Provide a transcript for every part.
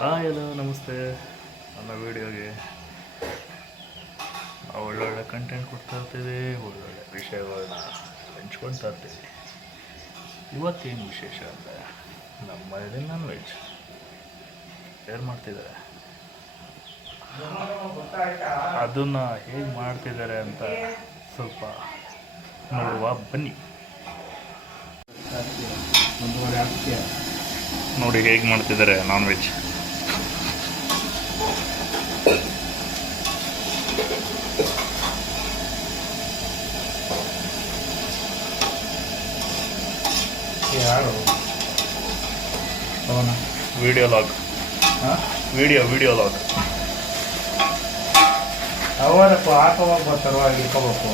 Hello ನಮಸ್ತೆ. ನನ್ನ ವೀಡಿಯೋಗೆ ಒಳ್ಳೊಳ್ಳೆ ಕಂಟೆಂಟ್ ಕೊಡ್ತಾ ಇರ್ತೀವಿ, ಒಳ್ಳೊಳ್ಳೆ ವಿಷಯಗಳನ್ನ ಹಂಚ್ಕೊಳ್ತಾ ಇರ್ತೀವಿ. ಇವತ್ತೇನು ವಿಶೇಷ ಅಂದರೆ ನಮ್ಮ ಮನೇಲಿ ನಾನ್ ವೆಜ್ ಯಾರು ಮಾಡ್ತಿದ್ದಾರೆ, ಅದನ್ನು ಹೇಗೆ ಮಾಡ್ತಿದ್ದಾರೆ ಅಂತ ಸ್ವಲ್ಪ ನೋಡುವ ಬನ್ನಿ. ನೋಡಿ ಹೇಗೆ ಮಾಡ್ತಿದ್ದಾರೆ ನಾನ್ ವೆಜ್. ಯಾರು ಅವನ ವಿಡಿಯೋ ಲಾಗ್, ವಿಡಿಯೋ ಲಾಗ್ ಅವರಪ್ಪ ಹಾಕೋವಾಗ ಬರ್ತಾರ ಇಟ್ಕೋಬೇಕು.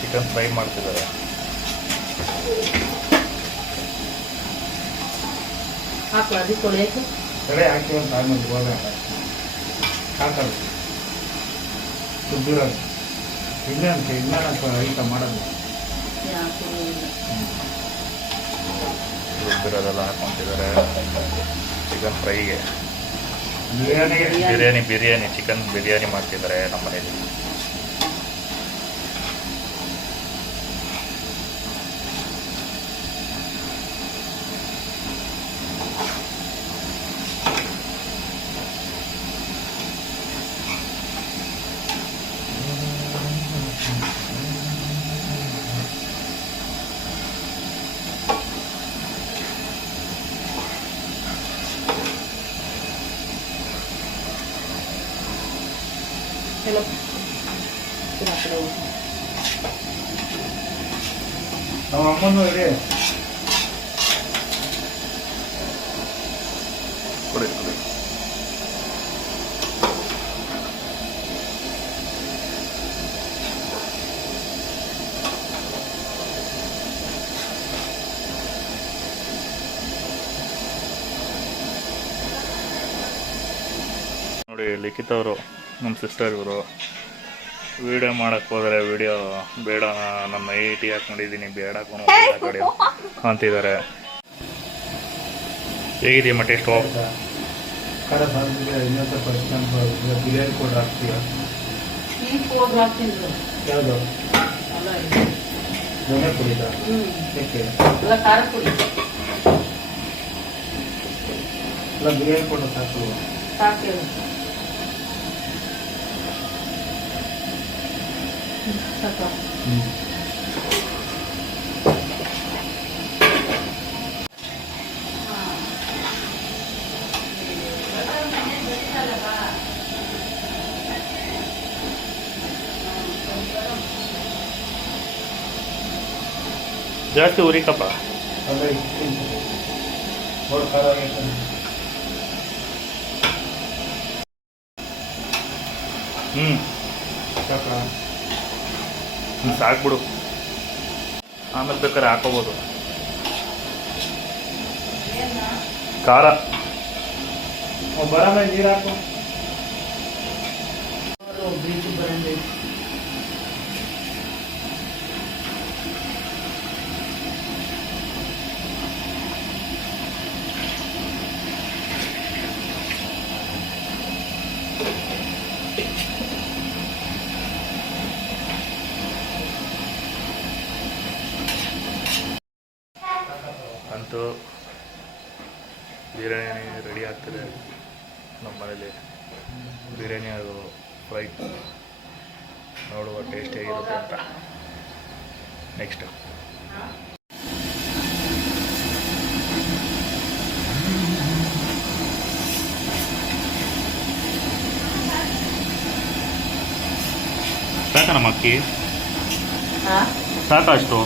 ಚಿಕನ್ ಫ್ರೈ ಮಾಡ್ತಿದ್ದಾರೆ. ಕಡೆ ಹಾಕಿ ಒಂದು ಆಮೇಲೆ ಹೋಗ ಹಾಕಲ್ಲ ಸುದ್ದಿರೋದು ಇನ್ನೇನಂತ ಐಟ ಮಾಡೋದು ರುಬ್ಬಿರೋದೆಲ್ಲ ಹಾಕ್ಕೊಂತಿದ್ದಾರೆ ಚಿಕನ್ ಫ್ರೈಗೆ. ಬಿರಿಯಾನಿ ಚಿಕನ್ ಬಿರಿಯಾನಿ ಮಾಡ್ತಿದ್ದಾರೆ ನಮ್ಮ ಮನೇಲಿ. ನಮ್ಮ ಅಮ್ಮನೂ ಇದೆ. ನೋಡಿ ಲಿಖಿತ್ ಅವರು ನಮ್ಮ ಸಿಸ್ಟರ್ ಇವರು ವಿಡಿಯೋ ಮಾಡಕ್ಕೆ ಹೋದರೆ ವಿಡಿಯೋ ಬೇಡ, ನನ್ನ ಐಟಿ ಹಾಕೊಂಡಿದ್ದೀನಿ ಬೇಡ ಕಡೆ ಅಂತಿದ್ದಾರೆ. ಹೇಗಿದೆಯಮ್ಮ ಟೇಸ್ಟ್? ಖಾರ ಬಂದಿದೆ. ಇನ್ನೊಂದು ಬಿರಿಯಾನಿ ಕೂಡ ಹಾಕ್ತೀಯ? ಯಾವುದು ದೊಣ್ಣೆ ಪುಡಿದ? ಏಕೆ ಎಲ್ಲ ಬಿರಿಯಾನಿ ಕೂಡ ಸಾಕು. ಜಾಸ್ತಿ ಉರಿಕಪ್ಪ. ಸಾಕ್ಬಿಡು, ಆಮೇಲೆ ಬೇಕಾದ್ರೆ ಹಾಕೋಬೋದು ಖಾರ. ಬರಲ್ಲ ನೀರು ಹಾಕು. ಅಂತೂ ಬಿರಿಯಾನಿ ರೆಡಿ ಆಗ್ತದೆ ನಮ್ಮ ಮನೇಲಿ. ಬಿರಿಯಾನಿ ಅದು ಫ್ರೈ ನೋಡುವ ಟೇಸ್ಟ್ ಹೇಗಿರುತ್ತೆ ಅಂತ. ನೆಕ್ಸ್ಟ್ ಸಾಕ ನಮ್ಮ ಅಕ್ಕಿ ಸಾಕ ಅಷ್ಟು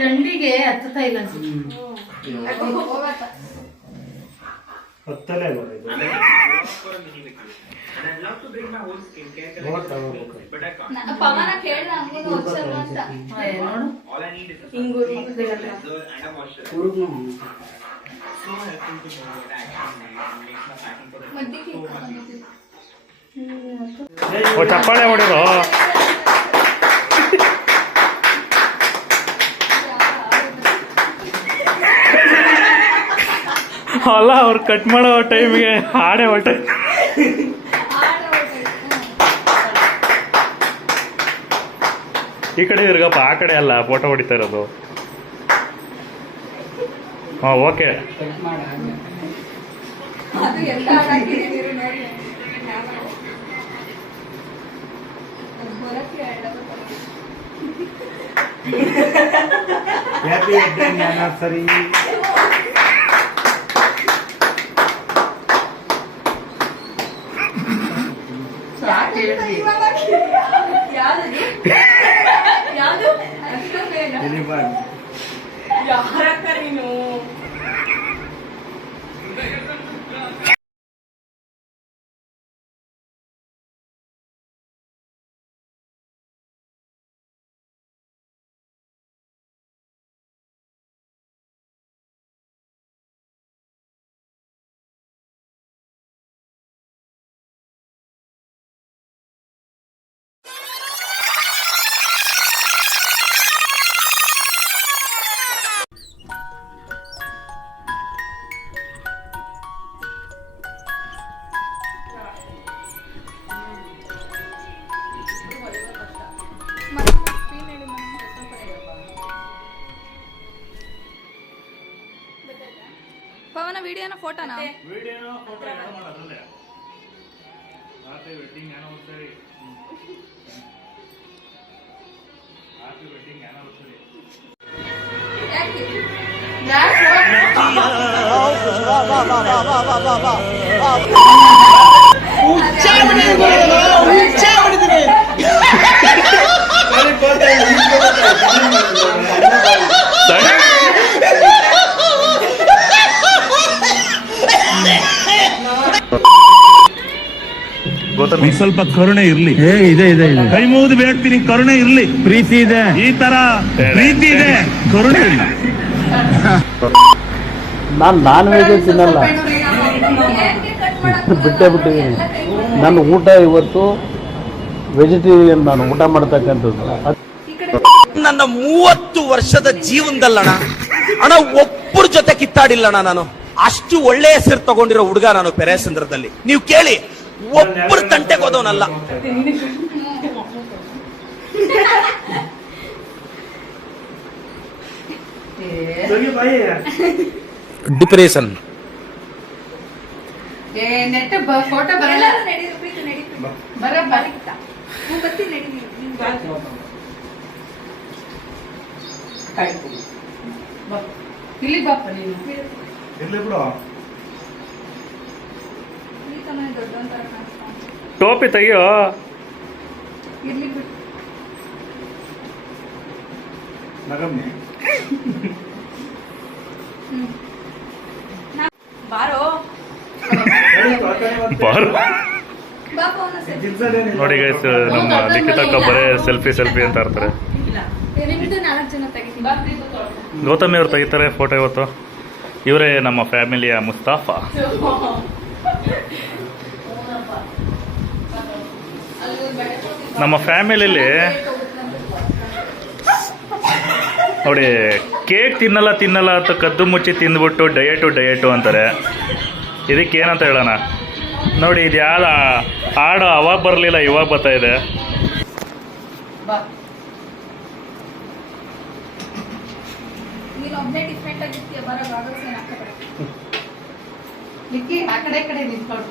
ಗಂಡಿಗೆ ಹತ್ತುತ್ತಾ ಇಲ್ಲ ಹತ್ತಲೇ ಬರೋದು ಪವನ ಕೇಳ್ದ ಹಂಗೂ ಹೊಚ್ಚಲ್ಲ ಅಂತ ನೋಡು ಹಿಂಗೂರು ಮದ್ದಿಗೆ ಚಪ್ಪಾಳೆ ಹೊಡಿರೋ. ಅಲ್ಲ ಅವ್ರು ಕಟ್ ಮಾಡೋ ಟೈಮಿಗೆ ಹಾಡೇ ಹೊಟ್ಟೆ. ಈ ಕಡೆ ಇರ್ಗಪ್ಪ, ಆ ಕಡೆ ಅಲ್ಲ ಫೋಟೋ ಹೊಡಿತಾ ಇರೋದು. ಹಾಂ ಓಕೆ. ಅದು ಎಲ್ಲ ಹಾಕಿದ್ದೀರಿ ನೋಡಿ. Happy wedding anniversary. ಯಾವುದು ಯಾರಕ್ಕ ನೀನು? ಪವನ ವಿಡಿಯೋನ ಫೋಟೋನಾ? ವಿಡಿಯೋ ಫೋಟೋ ಎಲ್ಲ ಮಾಡೋದಲ್ಲೇ. Happy wedding anniversary. Happy wedding anniversary. ಒಂದ್ ಸ್ವಲ್ಪ ಕರುಣೆ ಇರ್ಲಿ. ಇದೆ ಇದೆ ಕೈ ಮುಗಿದು ಬೇಡ್ತೀನಿ, ಕರುಣೆ ಇರ್ಲಿ. ಪ್ರೀತಿ ಇದೆ, ಈ ತರ ಪ್ರೀತಿ ಇದೆ, ಕರುಣೆ ಇಲ್ಲ. ನಾನು ನಾನ್ ವೆಜ್ ತಿನ್ನಲ್ಲ, ಬಿಟ್ಟೇ ಬಿಟ್ಟಿದ್ದೀನಿ. ನನ್ನ ಊಟ ಇವತ್ತು ವೆಜಿಟೇರಿಯನ್, ನಾನು ಊಟ ಮಾಡ್ತಕ್ಕಂಥದ್ದು. ನನ್ನ 30 ವರ್ಷದ ಜೀವನದಲ್ಲಣ ಅಣ್ಣ ಒಬ್ಬರ ಜೊತೆ ಕಿತ್ತಾಡಿಲ್ಲಣ್ಣ. ನಾನು ಅಷ್ಟು ಒಳ್ಳೆ ಹೆಸರು ತಗೊಂಡಿರೋ ಹುಡುಗ ನಾನು ಪೆರೇಸಂದ್ರದಲ್ಲಿ. ನೀವು ಕೇಳಿ, ಒಬ್ಬರು ತಂಟೆಗೆ ಹೋದವನಲ್ಲ. ಡಿಪ್ರೆಷನ್ ನೆಟ್ ಫೋಟೋ ಬರಲ್ಲ. ಎಲ್ಲರೂ ನಡೀರಿ, ಪ್ರೀತಿ ನಡೀರಿ. ಬರ ಬರೀತಾ ನೀವು ಬರ್ತೀನಿ ನಡೀರಿ. ಇಲ್ಲಿ ಬಾಪ ನೀನು. ಇರ್ಲಿ ಬಿಡು. ಪ್ರೀತನ ದೊಡ್ಡವಂತ ಕಾಣಿಸ್ತಾ ಟೋಪಿ ತೆಗಿಯೋ. ಇರ್ಲಿ ಬಿಡು. ನಗಮ್ಮಿ. ಬಾರೋ ಬಾರು. ಬಾ ಪವನ ಸೆಲ್ಫಿ. ನೋಡಿ ಗೈಸ್, ನಮ್ಮ ಲಿಖಿತಕ್ಕ ಬರೇ ಸೆಲ್ಫಿ ಸೆಲ್ಫಿ ಅಂತ ಇರ್ತಾರೆ. ನಿಮ್ದು 4 ಜನ ತೆಗಿತೀನಿ. ಗೌತಮಿ ಅವ್ರು ತೆಗಿತಾರೆ ಫೋಟೋ ಇವತ್ತು. ಇವರೇ ನಮ್ಮ ಫ್ಯಾಮಿಲಿಯ ಮುಸ್ತಾಫಾ. ನಮ್ಮ ಫ್ಯಾಮಿಲಿಲಿ ನೋಡಿ, ಕೇಕ್ ತಿನ್ನಲ್ಲ ಅಂತ ಕದ್ದು ಮುಚ್ಚಿ ತಿಂದ್ಬಿಟ್ಟು ಡಯಟು ಅಂತಾರೆ. ಇದಕ್ಕೆ ಏನಂತ ಹೇಳೋಣ ನೋಡಿ. ಇದು ಯಾವ್ದು ಹಾಡು ಅವಾಗ ಬರಲಿಲ್ಲ, ಇವಾಗ ಬರ್ತಾ ಇದೆ. ನೀನು ಒಬ್ಬನೇ ಡಿಫ್ರೆಂಟ್ ಆಗಿರ್ತೀಯ. ಬರೋ ಗಾಗಲ್ಸ್ ಏನು ಹಾಕಬೇಡ. ನಿಕ್ಕಿ ಆ ಕಡೆ ನಿಂತ್ಕೊಂಡು.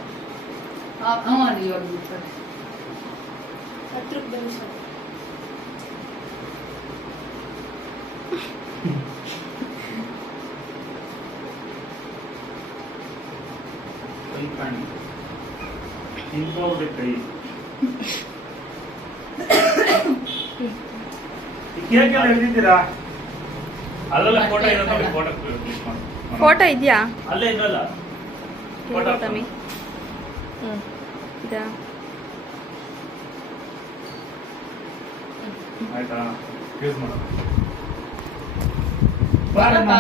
ಇವಾಗ ನಿಂತ್ಕೊಂಡು. ಹತ್ರಕ್ಕೆ ಬರು ಸರ್. ತಿನ್ಕೋಬಿಟ್ಟು ಕೈ ಕೇಕ್ ಎಲ್ಲ ಎಲ್ಲಿದ್ದೀರಾ? ಅಲ್ಲೆಲ್ಲ ಫೋಟೋ ಇರೋದು ನೋಡಿ, ಫೋಟೋ ಕ್ಲಿಕ್ ಮಾಡಿ. ಫೋಟೋ ಇದೆಯಾ? ಅಲ್ಲೇ ಇದ್ರಲ್ಲ ಫೋಟೋ ತಮ್ಮಿ. ಇದಾ? ಆಯ್ತಾ? ಯೂಸ್ ಮಾಡೋಣ. ಬಾರಪ್ಪ.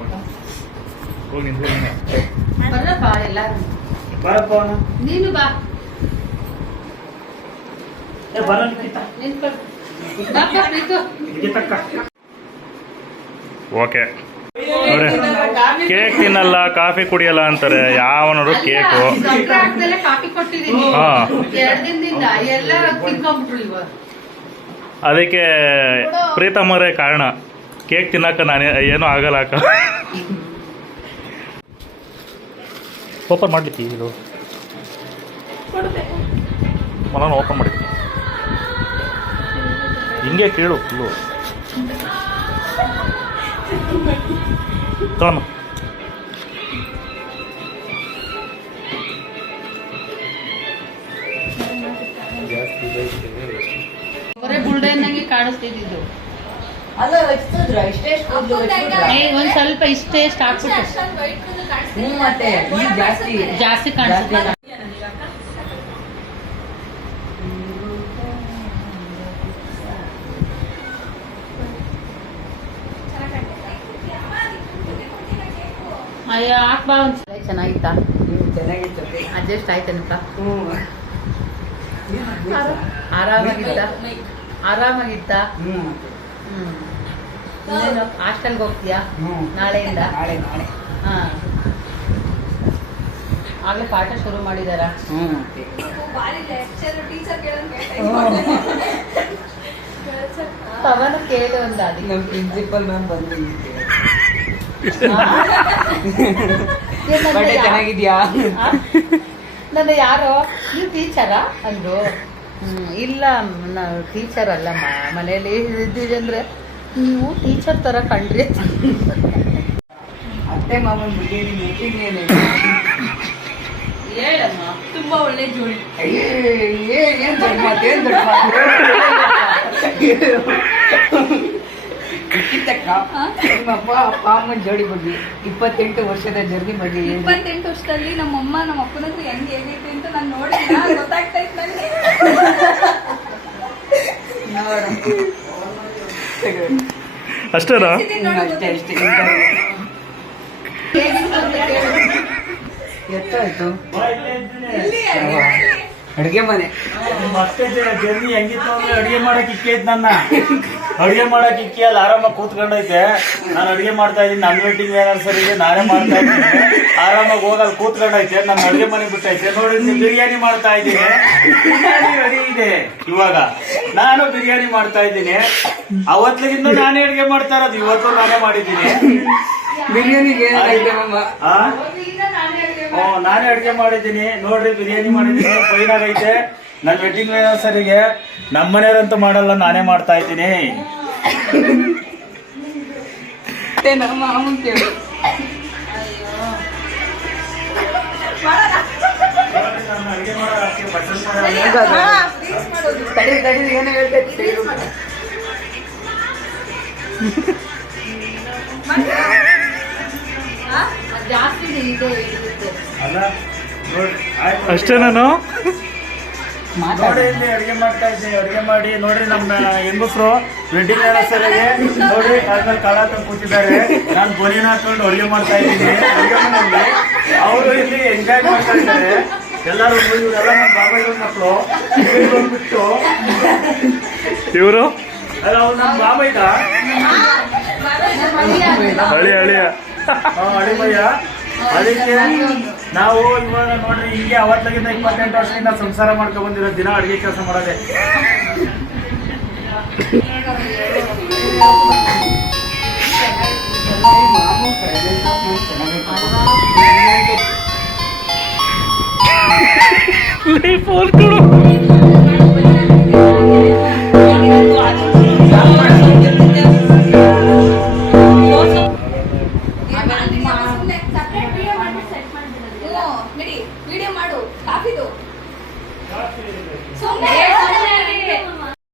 ಫೋಟೋ ಹೋಗಿ ನಿಂತ್ಕೊ. ಬರ್ರಪ್ಪ ಎಲ್ಲಾರು. ಬಾರಪ್ಪ ಅವನು. ನೀನು ಬಾ. ಬರ ನಿಂತ. ನಿಂತ್ಕೊಳ್ಳು. ಬಾಪ್ಪ, ಪ್ರೀತು. ಓಕೆ ನೋಡಿ, ಕೇಕ್ ತಿನ್ನಲ್ಲ ಕಾಫಿ ಕುಡಿಯಲ್ಲ ಅಂತಾರೆ. ಯಾವನರು ಕೇಕು ಸಕ್ಕರೆ ಹಾಕ್ದಲೆ ಕಾಫಿ ಕೊಟ್ಟಿದ್ದೀನಿ. ಹಾ. 2 ದಿನದಿಂದ ಎಲ್ಲ ತಿನ್ಕೊಂಡ್ಬಿಟ್ರು ಇವಾಗ. ಅದಕ್ಕೆ ಪ್ರೀತಮ್ಮರೇ ಕಾರಣ. ಕೇಕ್ ತಿನ್ನಕ ನಾನು ಏನೂ ಆಗಲ್ಲ ಅಕ್ಕ. ಓಪನ್ ಮಾಡ್ಲಿಕ್ಕೆ ಇದು ನಾನು ಓಪನ್ ಮಾಡಿದ್ದೀನಿ. ಹಿಂಗೆ ಕೇಳು ಫುಲ್ಲು ತಗೊಂಡು ಬರೀ ಬುಲ್ಡೇನಾಗೆ ಕಾಣಿಸ್ತಿದ್ದು. ಅಲ್ಲ ಹಚ್ತಿದ್ರ ಇಷ್ಟೇ ಒಂದ್ ಸ್ವಲ್ಪ ಇಷ್ಟೇ ಹಾಕ್ಬಿಟ್ಟು ಮತ್ತೆ ಈಗ ಜಾಸ್ತಿ ಜಾಸ್ತಿ ಕಾಣಿಸ್ತಿಲ್ಲ. ಅಯ್ಯ ಹಾಕ್ಬಾ ಒಂದ್ಸಲ. ಚೆನ್ನಾಗಿತ್ತಾ? ಚೆನ್ನಾಗಿತ್ತು. ಅಡ್ಜಸ್ಟ್ ಆಯ್ತನಕ? ಆರಾಮಾಗಿತ್ತ? ಆರಾಮಾಗಿತ್ತ? ಹ್ಮ್ ಹಾಸ್ಟೆಲ್ಗೆ ಹೋಗ್ತೀಯಾ ಹ್ಮ್. ನಾಳೆಯಿಂದ? ನಾಳೆ ಹಾ. ಆಗ್ಲೇ ಪಾಠ ಶುರು ಮಾಡಿದಾರ? ಹ್ಮ್ ಪವನ ಕೇಳು ಒಂದ ನಮ್ಮ ಪ್ರಿನ್ಸಿಪಲ್ ಮ್ಯಾಮ್ ಬಂದು ಬಟ್ಟೆ ಚೆನ್ನಾಗಿದ್ಯಾ? ನನ್ನ ಯಾರೋ ನೀವು ಟೀಚರಾ ಅಂದ್ರು. ಇಲ್ಲ ನಾವು ಟೀಚರ್ ಅಲ್ಲಮ್ಮ, ಮನೇಲಿ ಇದ್ದೀವಿ ಅಂದ್ರೆ ನೀವು ಟೀಚರ್ ತರ ಕಂಡ್ರಿ. ಅತ್ತೆ ಮಾಮನ್ ಬಗ್ಗೆ ಮೀಟಿಂಗ್ ಏನೇ ಹೇಳಮ್ಮ. ತುಂಬಾ ಒಳ್ಳೆ ಜೋಡಿ. ಏನ್ ದೊಡ್ಡ ಮಾತು, ಏನ್ ದೊಡ್ಡ ಮಾತು. ಇಟ್ಟಿದ್ದಕ್ಕ ನಿಮ್ಮಪ್ಪ ಅಪ್ಪ ಅಮ್ಮನ ಜೋಡಿ ಬಗ್ಗೆ 28 ವರ್ಷದ ಜರ್ನಿ ಬಗ್ಗೆ 28 ವರ್ಷದಲ್ಲಿ ನಮ್ಮಮ್ಮ ನಮ್ಮ ಅಪ್ಪನ ಹತ್ರ ಹೆಂಗ್ ಹೇಗೈತೆ ಅಂತ ನಾನು ನೋಡಿಲ್ಲ, ಗೊತ್ತಾಗ್ತಾ ಇತ್ತು ನನಗೆ. ಅಷ್ಟೇನಾ? ಅಷ್ಟೇ ಅಷ್ಟೇ. ಎಷ್ಟಾಯ್ತು? ಅಡುಗೆ ಮನೆ ಮತ್ತೆ ಜರ್ನಿ ಹೆಂಗಿತ್ತು ಅಂದ್ರೆ ಅಡಿಗೆ ಮಾಡಕ್ ಇಕ್ಕಿ ಐತ್ ನನ್ನ. ಅಡಿಗೆ ಮಾಡಕ್ ಇಕ್ಕಿ ಅಲ್ಲಿ ಆರಾಮಾಗಿ ಕೂತ್ಕೊಂಡೈತೆ. ನಾನು ಅಡಿಗೆ ಮಾಡ್ತಾ ಇದ್ದೀನಿ, ನನ್ ವೇಟಿಂಗ್ ಏನಾರು ಸರಿ ಇದೆ, ನಾನೇ ಮಾಡ್ತಾ ಇದ್ದೀನಿ. ಆರಾಮಾಗಿ ಹೋಗಲ್ಲಿ ಕೂತ್ಕೊಂಡೈತೆ. ನನ್ನ ಅಡಿಗೆ ಮನೆ ಬಿಟ್ಟೈತೆ. ನೋಡಿ, ಬಿರಿಯಾನಿ ಮಾಡ್ತಾ ಇದ್ದೀನಿ. ಬಿರಿಯಾನಿ ರೆಡಿ ಇದೆ ಇವಾಗ. ನಾನು ಬಿರಿಯಾನಿ ಮಾಡ್ತಾ ಇದ್ದೀನಿ. ಅವತ್ತಿಗಿಂತ ನಾನೇ ಅಡಿಗೆ ಮಾಡ್ತಾ ಇರೋದು. ಇವತ್ತು ನಾನೇ ಮಾಡಿದ್ದೀನಿ ಬಿರಿಯಾನಿಗೆ ಏನಾಯ್ತು ಮಾಮ? ನಾನೇ ಅಡಿಗೆ ಮಾಡಿದ್ದೀನಿ. ನೋಡ್ರಿ, ಬಿರಿಯಾನಿ ಮಾಡಿದ್ದೀನಿ. ಫೈನ್ ಆಗೈತೆ. ನನ್ನ ವೆಡ್ಡಿಂಗ್ ಆನಿವರ್ಸರಿಗೆ ನಮ್ಮ ಮನೆಯವರಂತೂ ಮಾಡಲ್ಲ, ನಾನೇ ಮಾಡ್ತಾ ಇದ್ದೀನಿ. ನಮ್ಮ ಮಾಮನ್ ಕೇಳು. ತಡಿ ತಡಿ ಏನೋ ಹೇಳ್ತೈತಿ. ಜಾಸ್ತಿ ಇದೆ ಇರುತ್ತೆ. ಅಲ್ಲ ನೋಡ್ರಿ, ಆಯ್ತು. ಅಷ್ಟೇ ನಾನು ನೋಡಿ, ಇಲ್ಲಿ ಅಡಿಗೆ ಮಾಡ್ತಾ ಇದ್ದೀನಿ. ಅಡಿಗೆ ಮಾಡಿ ನೋಡ್ರಿ, ನಮ್ಮ ಹೆಂಗಸರು ವೆಡ್ಡಿಂಗ್ ಆನಿವರ್ಸರಿಗೆ ನೋಡ್ರಿ ಆದ್ಮೇಲೆ ಕಾಳ ಹಾಕೊಂಡು ಕೂತಿದ್ದಾರೆ. ನಾನು ಬನಿಯನ್ ಹಾಕೊಂಡು ಅಡಿಗೆ ಮಾಡ್ತಾ ಇದ್ದೀನಿ ಅಡಿಗೆ ಮನೆಯಲ್ಲಿ. ಅವರು ಇಲ್ಲಿ ಎಂಜಾಯ್ ಮಾಡ್ತಾ ಇದ್ದಾರೆ ಎಲ್ಲರೂ. ಇವರೆಲ್ಲ ನಮ್ಮ ಬಾಬಾಯಿ ಮಕ್ಕಳು ಬಂದ್ಬಿಟ್ಟು. ಇವರು ಅಲ್ಲ, ಅವ್ರು ನಮ್ಮ ಬಾಬಾಯ್ದ ಅಳಿಯ ಅಳಿಮಯ್ಯ. ಅದಕ್ಕೆ ನಾವು ಇವಾಗ ನೋಡ್ರಿ, ಹಿಂಗೆ ಅವತ್ತಾಗಿಂದ 28 ವರ್ಷದಿಂದ ಸಂಸಾರ ಮಾಡ್ಕೊಂಡ್ ಬಂದಿರೋ, ದಿನ ಅಡಿಗೆ ಕೆಲಸ ಮಾಡೋದೆ. ಮಾಮನ್ ಫೋನ್ ಕೊಡು.